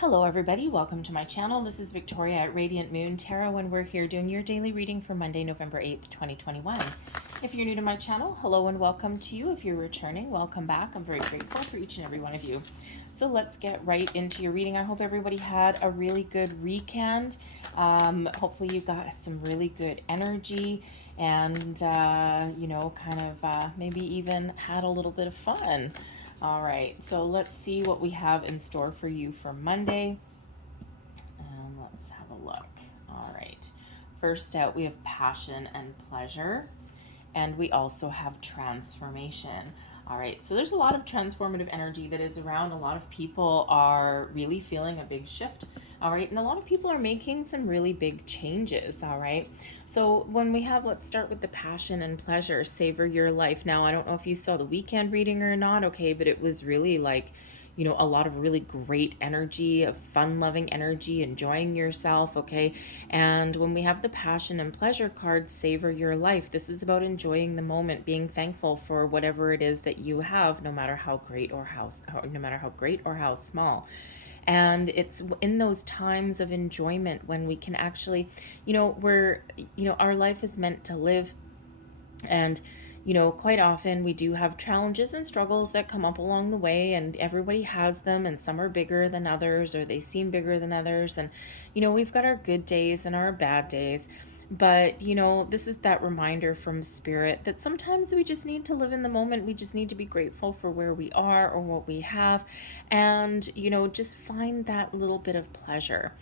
Hello everybody, welcome to my channel. This is Victoria at Radiant Moon Tarot, and we're here doing your daily reading for Monday, November 8th, 2021. If you're new to my channel, hello and welcome to you. If you're returning, welcome back. I'm very grateful for each and every one of you. So let's get right into your reading. I hope everybody had a really good weekend. Hopefully you got some really good energy and, maybe even had a little bit of fun. All right, so let's see what we have in store for you for Monday. And let's have a look. All right, first out, we have passion and pleasure, and we also have transformation. All right, so there's a lot of transformative energy that is around. A lot of people are really feeling a big shift. All right, and a lot of people are making some really big changes. All right, so when we have, let's start with the passion and pleasure, savor your life. Now, I don't know if you saw the weekend reading or not, okay, but it was really like, you know, a lot of really great energy, of fun-loving energy, enjoying yourself, okay? And when we have the passion and pleasure card, savor your life, this is about enjoying the moment, being thankful for whatever it is that you have, no matter how great or how small. And it's in those times of enjoyment when we can actually, our life is meant to live. And quite often we do have challenges and struggles that come up along the way, and everybody has them, and some are bigger than others, or they seem bigger than others. And, we've got our good days and our bad days. But, this is that reminder from Spirit that sometimes we just need to live in the moment. We just need to be grateful for where we are or what we have, and, just find that little bit of pleasure.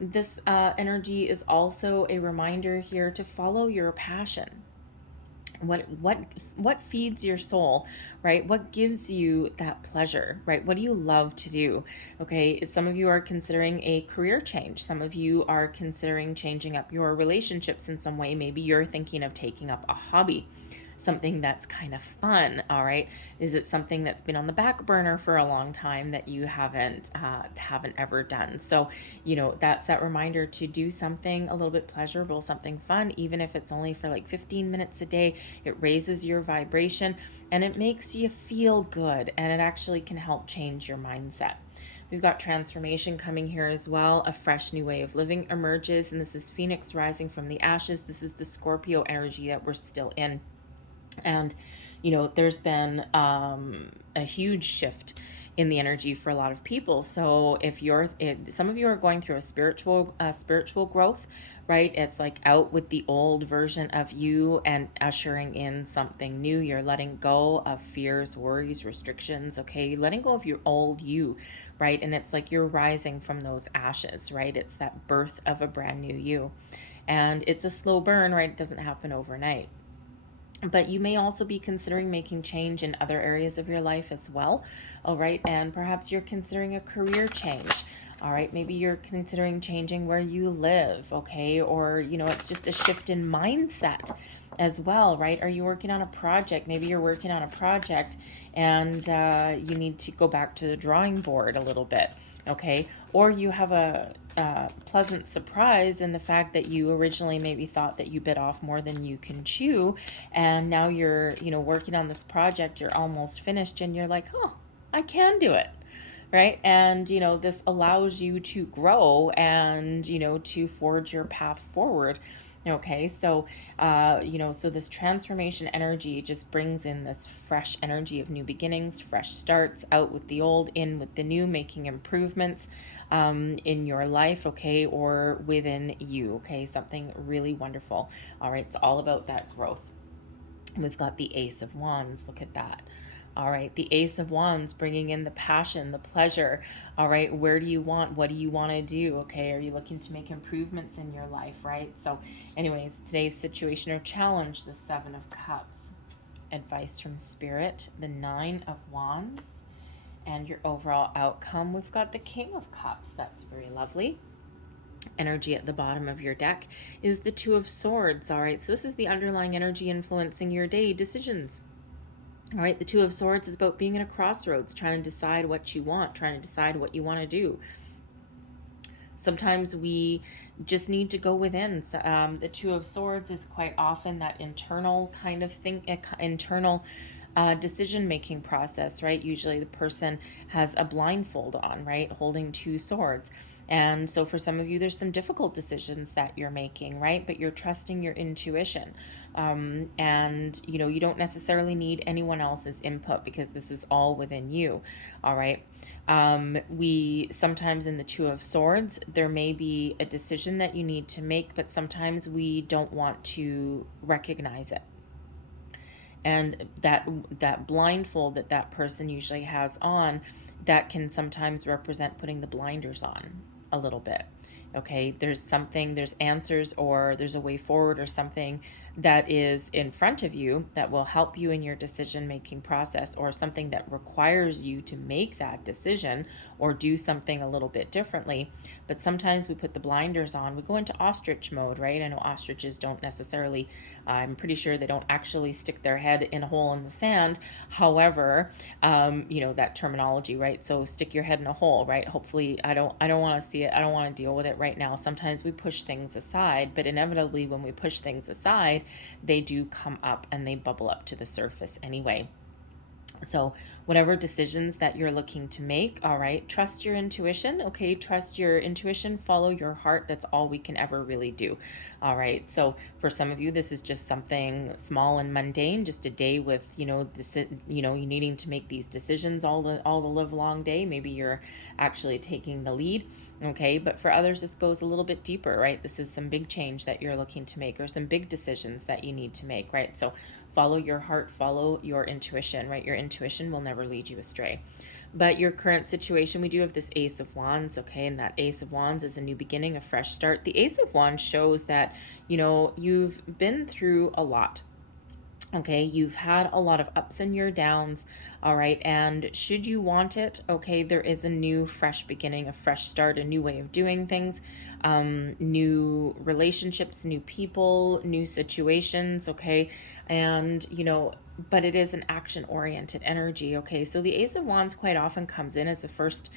This energy is also a reminder here to follow your passion. What feeds your soul, right? What gives you that pleasure, right? What do you love to do? Okay, some of you are considering a career change. Some of you are considering changing up your relationships in some way. Maybe you're thinking of taking up a hobby, something that's kind of fun. All right, is it something that's been on the back burner for a long time that you haven't ever done? So that's that reminder to do something a little bit pleasurable, something fun, even if it's only for like 15 minutes a day. It raises your vibration and it makes you feel good, and it actually can help change your mindset. We've got transformation coming here as well. A fresh new way of living emerges, and this is Phoenix rising from the ashes. This is the Scorpio energy that we're still in. And, there's been a huge shift in the energy for a lot of people. So if some of you are going through a spiritual growth, right? It's like out with the old version of you and ushering in something new. You're letting go of fears, worries, restrictions, okay? Letting go of your old you, right? And it's like you're rising from those ashes, right? It's that birth of a brand new you. And it's a slow burn, right? It doesn't happen overnight. But you may also be considering making change in other areas of your life as well. All right, and perhaps you're considering a career change. All right, maybe you're considering changing where you live, okay? Or, it's just a shift in mindset as well, right? Are you working on a project? Maybe you're working on a project and you need to go back to the drawing board a little bit, okay? Or you have a pleasant surprise in the fact that you originally maybe thought that you bit off more than you can chew, and now you're, working on this project, you're almost finished, and you're like, oh, I can do it, right? And, this allows you to grow and, to forge your path forward. Okay, so, so this transformation energy just brings in this fresh energy of new beginnings, fresh starts, out with the old, in with the new, making improvements in your life, okay, or within you, okay, something really wonderful. All right, it's all about that growth. We've got the Ace of Wands. Look at that. All right, the Ace of Wands bringing in the passion, the pleasure. All right, what do you want to do? Okay, are you looking to make improvements in your life, right? So anyways, today's situation or challenge, the Seven of Cups. Advice from Spirit, the Nine of Wands. And your overall outcome, we've got the King of Cups. That's very lovely. Energy at the bottom of your deck is the Two of Swords. All right, so this is the underlying energy influencing your day, decisions. All right, the Two of Swords is about being at a crossroads, trying to decide what you want, trying to decide what you want to do. Sometimes we just need to go within. The Two of Swords is quite often that internal kind of thing, internal decision-making process, right? Usually the person has a blindfold on, right? Holding two swords. And so for some of you, there's some difficult decisions that you're making, right? But you're trusting your intuition. And, you don't necessarily need anyone else's input because this is all within you, all right? We sometimes in the Two of Swords, there may be a decision that you need to make, but sometimes we don't want to recognize it. And that blindfold that person usually has on, that can sometimes represent putting the blinders on a little bit. Okay, there's answers, or there's a way forward, or something that is in front of you that will help you in your decision making process, or something that requires you to make that decision or do something a little bit differently. But sometimes we put the blinders on, we go into ostrich mode, right? I know ostriches don't necessarily, I'm pretty sure they don't actually stick their head in a hole in the sand. However, that terminology, right? So stick your head in a hole, right? Hopefully, I don't want to see it. I don't want to deal with it right now. Sometimes we push things aside, but inevitably when we push things aside, they do come up and they bubble up to the surface anyway. So whatever decisions that you're looking to make, all right, trust your intuition, okay? Trust your intuition, follow your heart. That's all we can ever really do, all right? So for some of you, this is just something small and mundane, just a day with, you needing to make these decisions all the live long day. Maybe you're actually taking the lead, okay? But for others, this goes a little bit deeper, right? This is some big change that you're looking to make, or some big decisions that you need to make, right? So follow your heart, follow your intuition, right? Your intuition will never lead you astray. But your current situation, we do have this Ace of Wands, okay? And that Ace of Wands is a new beginning, a fresh start. The Ace of Wands shows that, you've been through a lot, okay? You've had a lot of ups and your downs, all right? And should you want it, okay, there is a new, fresh beginning, a fresh start, a new way of doing things, new relationships, new people, new situations, okay? And, but it is an action-oriented energy, okay? So the Ace of Wands quite often comes in as the first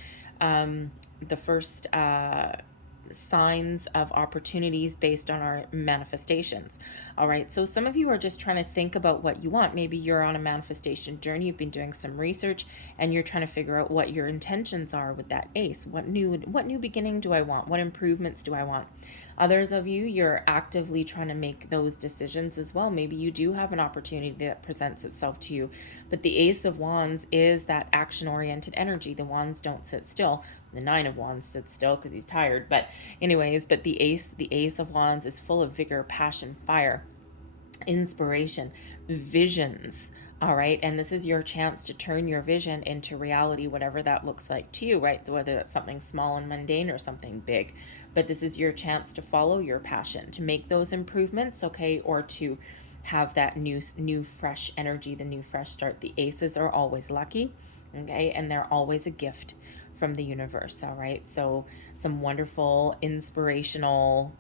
signs of opportunities based on our manifestations. All right, so some of you are just trying to think about what you want. Maybe you're on a manifestation journey, you've been doing some research, and you're trying to figure out what your intentions are with that ace. What new beginning do I want? What improvements do I want? Others of you, you're actively trying to make those decisions as well. Maybe you do have an opportunity that presents itself to you, but the Ace of Wands is that action-oriented energy. The wands don't sit still. The Nine of Wands sits still because he's tired. But anyways, but the Ace of Wands is full of vigor, passion, fire, inspiration, visions. All right. And this is your chance to turn your vision into reality, whatever that looks like to you, right? Whether that's something small and mundane or something big. But this is your chance to follow your passion, to make those improvements, okay? Or to have that new fresh energy, the new fresh start. The aces are always lucky, okay? And they're always a gift from the universe, all right? So some wonderful, inspirational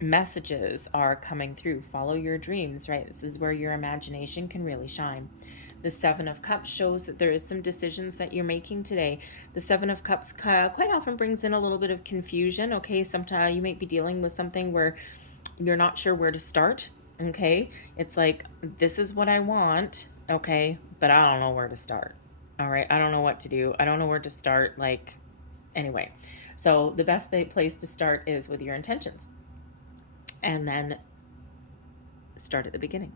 messages are coming through. Follow your dreams, right? This is where your imagination can really shine. The Seven of Cups shows that there is some decisions that you're making today. The Seven of Cups quite often brings in a little bit of confusion, okay? Sometimes you might be dealing with something where you're not sure where to start, okay? It's like, this is what I want, okay? But I don't know where to start, all right? I don't know what to do. I don't know where to start, anyway. So the best place to start is with your intentions. And then start at the beginning.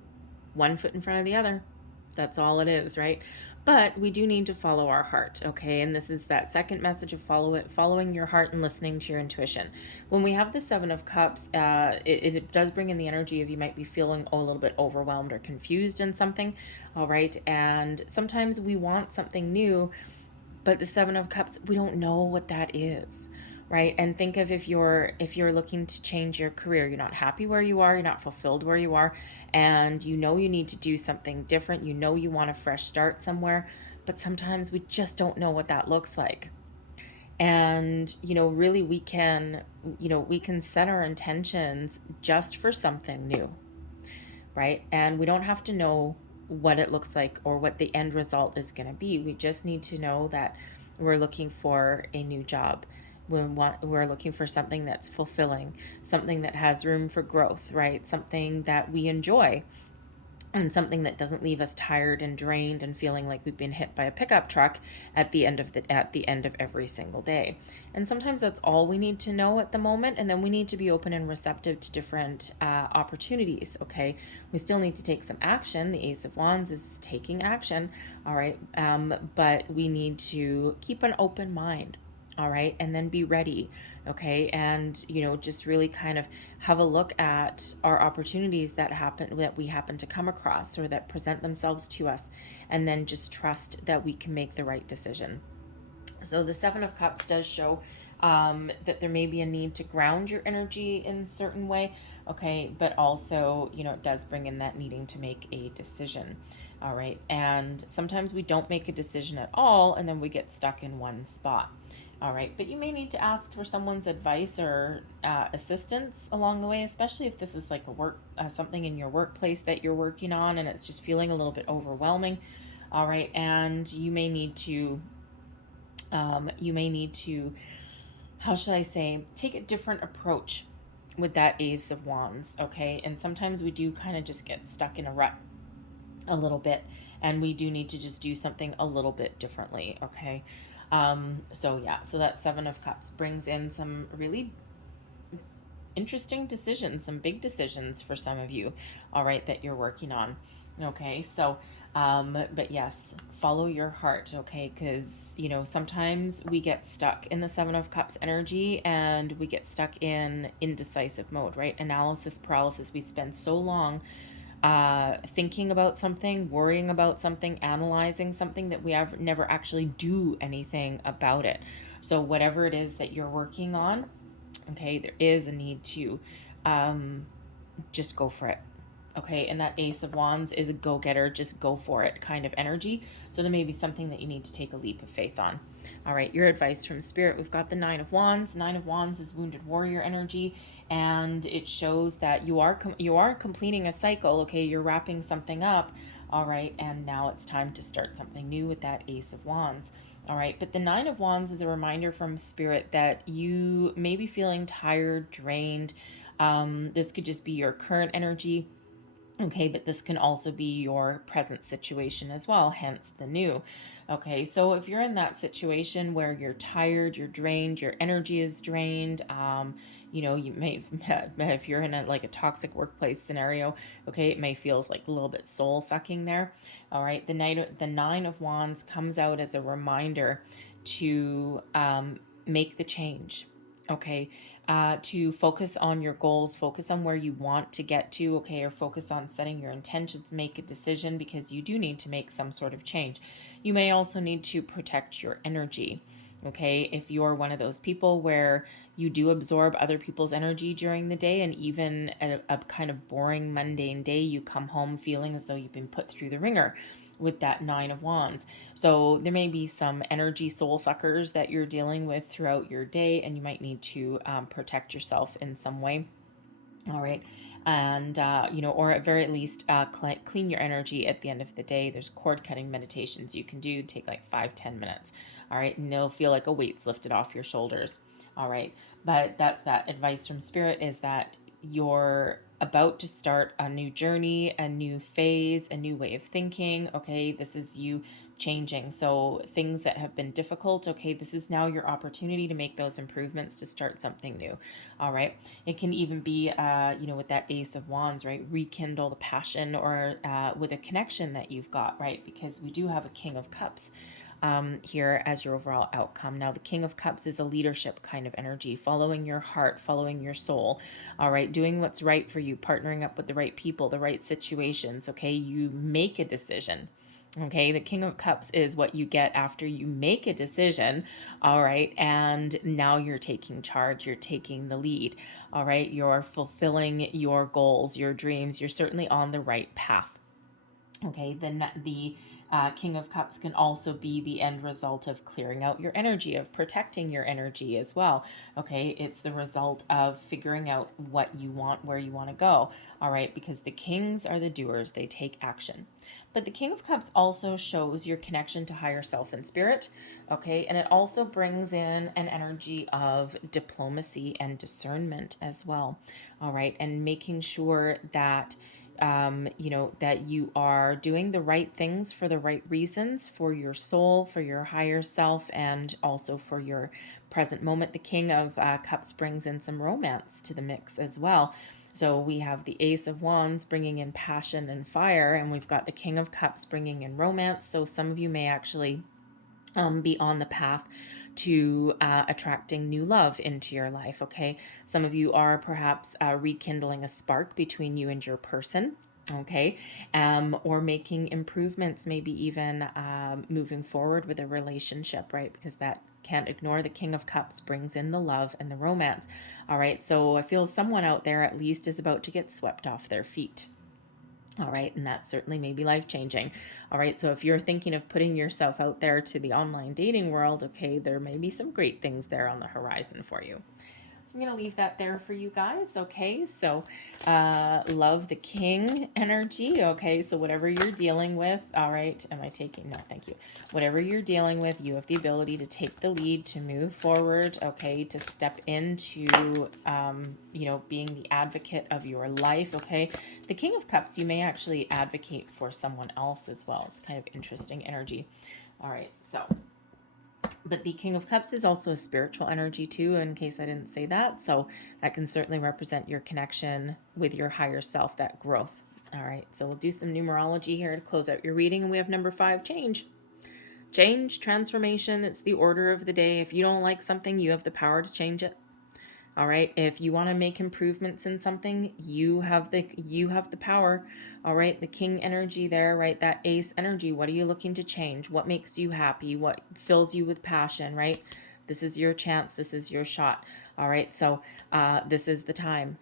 One foot in front of the other. That's all it is, right? But we do need to follow our heart, okay? And this is that second message of following your heart and listening to your intuition. When we have the Seven of Cups, it does bring in the energy of you might be feeling a little bit overwhelmed or confused in something, all right? And sometimes we want something new, but the Seven of Cups, we don't know what that is, right? And think of if you're looking to change your career, you're not happy where you are, you're not fulfilled where you are, and you need to do something different, you want a fresh start somewhere, but sometimes we just don't know what that looks like. And really we can set our intentions just for something new, right? And we don't have to know what it looks like or what the end result is going to be. We just need to know that we're looking for a new job. We're looking for something that's fulfilling, something that has room for growth, right? Something that we enjoy. and something that doesn't leave us tired and drained and feeling like we've been hit by a pickup truck at the end of every single day. And sometimes that's all we need to know at the moment, and then we need to be open and receptive to different opportunities. Okay, we still need to take some action. The Ace of Wands is taking action. All right, but we need to keep an open mind. All right, and then be ready. Okay, and just really kind of have a look at our opportunities that we happen to come across or that present themselves to us, and then just trust that we can make the right decision. So the Seven of Cups does show that there may be a need to ground your energy in a certain way, okay, but also, it does bring in that needing to make a decision. All right, and sometimes we don't make a decision at all, and then we get stuck in one spot. All right, but you may need to ask for someone's advice or assistance along the way, especially if this is like something in your workplace that you're working on and it's just feeling a little bit overwhelming. All right, and you may need to, how should I say, take a different approach with that Ace of Wands, okay? And sometimes we do kind of just get stuck in a rut a little bit, and we do need to just do something a little bit differently, okay? So that Seven of Cups brings in some really interesting decisions, some big decisions for some of you, all right, that you're working on. Okay, so but yes, follow your heart, okay, because sometimes we get stuck in the Seven of Cups energy and we get stuck in indecisive mode, right? Analysis paralysis. We spend so long thinking about something, worrying about something, analyzing something, that we never actually do anything about it. So whatever it is that you're working on, okay, there is a need to just go for it. Okay, and that Ace of Wands is a go-getter, just go for it kind of energy. So there may be something that you need to take a leap of faith on. All right, your advice from Spirit. We've got the Nine of Wands. Nine of Wands is wounded warrior energy, and it shows that you are completing a cycle. Okay, you're wrapping something up. All right, and now it's time to start something new with that Ace of Wands. All right, but the Nine of Wands is a reminder from Spirit that you may be feeling tired, drained. This could just be your current energy. Okay, but this can also be your present situation as well, hence the new. Okay, so if you're in that situation where you're tired, you're drained, your energy is drained, you may, if you're in like a toxic workplace scenario, okay, it may feel like a little bit soul sucking there. All right, the Nine of Wands comes out as a reminder to make the change. Okay, to focus on your goals, focus on where you want to get to, okay, or focus on setting your intentions, make a decision, because you do need to make some sort of change. You may also need to protect your energy, okay? If you're one of those people where you do absorb other people's energy during the day, and even a kind of boring, mundane day, you come home feeling as though you've been put through the ringer with that Nine of Wands. So there may be some energy soul suckers that you're dealing with throughout your day, and you might need to protect yourself in some way. All right. And, or at very least, clean your energy at the end of the day. There's cord cutting meditations you can do, take like 5-10 minutes. All right. And it'll feel like a weight's lifted off your shoulders. All right. But that's that advice from Spirit, is that you're about to start a new journey, a new phase, a new way of thinking. Okay, this is you changing. So things that have been difficult, okay, this is now your opportunity to make those improvements, to start something new. All right, it can even be with that Ace of Wands, right, rekindle the passion, or with a connection that you've got, right, because we do have a King of Cups here as your overall outcome. Now, the King of Cups is a leadership kind of energy, following your heart, following your soul, all right, doing what's right for you, partnering up with the right people, the right situations, okay, you make a decision. Okay, the King of Cups is what you get after you make a decision, all right, and now you're taking charge, you're taking the lead, all right, you're fulfilling your goals, your dreams, you're certainly on the right path. Okay, then the King of Cups can also be the end result of clearing out your energy, of protecting your energy as well. Okay, it's the result of figuring out what you want, where you want to go. All right, because the kings are the doers, they take action. But the King of Cups also shows your connection to higher self and spirit. Okay, and it also brings in an energy of diplomacy and discernment as well. All right, and making sure that you know, that you are doing the right things for the right reasons for your soul, for your higher self, and also for your present moment. The King of Cups brings in some romance to the mix as well. So we have the Ace of Wands bringing in passion and fire, and we've got the King of Cups bringing in romance. So some of you may actually be on the path to attracting new love into your life, okay? Some of you are perhaps rekindling a spark between you and your person, okay? Or making improvements, maybe even moving forward with a relationship, right? Because that can't ignore the King of Cups brings in the love and the romance. All right, so I feel someone out there at least is about to get swept off their feet. All right, and that certainly may be life-changing. All right, so if you're thinking of putting yourself out there to the online dating world, okay, there may be some great things there on the horizon for you. So I'm going to leave that there for you guys, okay? So love the King energy, okay? So whatever you're dealing with, all right, am I taking? No, thank you. Whatever you're dealing with, you have the ability to take the lead, to move forward, okay, to step into, you know, being the advocate of your life, okay? The King of Cups, you may actually advocate for someone else as well. It's kind of interesting energy. All right, so... But the King of Cups is also a spiritual energy too, in case I didn't say that. So that can certainly represent your connection with your higher self, that growth. All right, so we'll do some numerology here to close out your reading. And we have number 5, change. Change, transformation, it's the order of the day. If you don't like something, you have the power to change it. All right, if you want to make improvements in something, you have the power. All right, the King energy there, right? That Ace energy. What are you looking to change? What makes you happy? What fills you with passion, right? This is your chance. This is your shot. All right, so this is the time.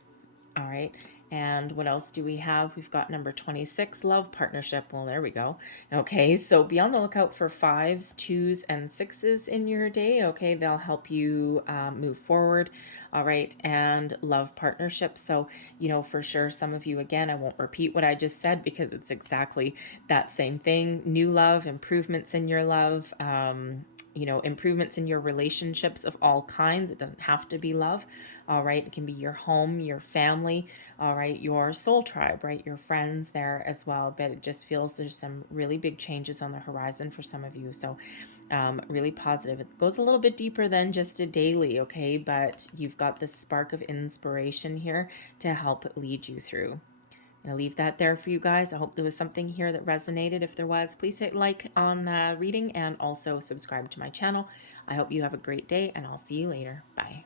All right. And what else do we have? We've got number 26, love partnership. Well, there we go. Okay, so be on the lookout for 5s, 2s, and 6s in your day. Okay, they'll help you move forward. All right, and love partnership. So, you know, for sure, some of you, again, I won't repeat what I just said because it's exactly that same thing. New love, improvements in your love, you know, improvements in your relationships of all kinds. It doesn't have to be love. All right, it can be your home, your family, all right, your soul tribe, right, your friends there as well. But it just feels there's some really big changes on the horizon for some of you. So really positive. It goes a little bit deeper than just a daily, okay? But you've got this spark of inspiration here to help lead you through. I'm going to leave that there for you guys. I hope there was something here that resonated. If there was, please hit like on the reading and also subscribe to my channel. I hope you have a great day, and I'll see you later. Bye.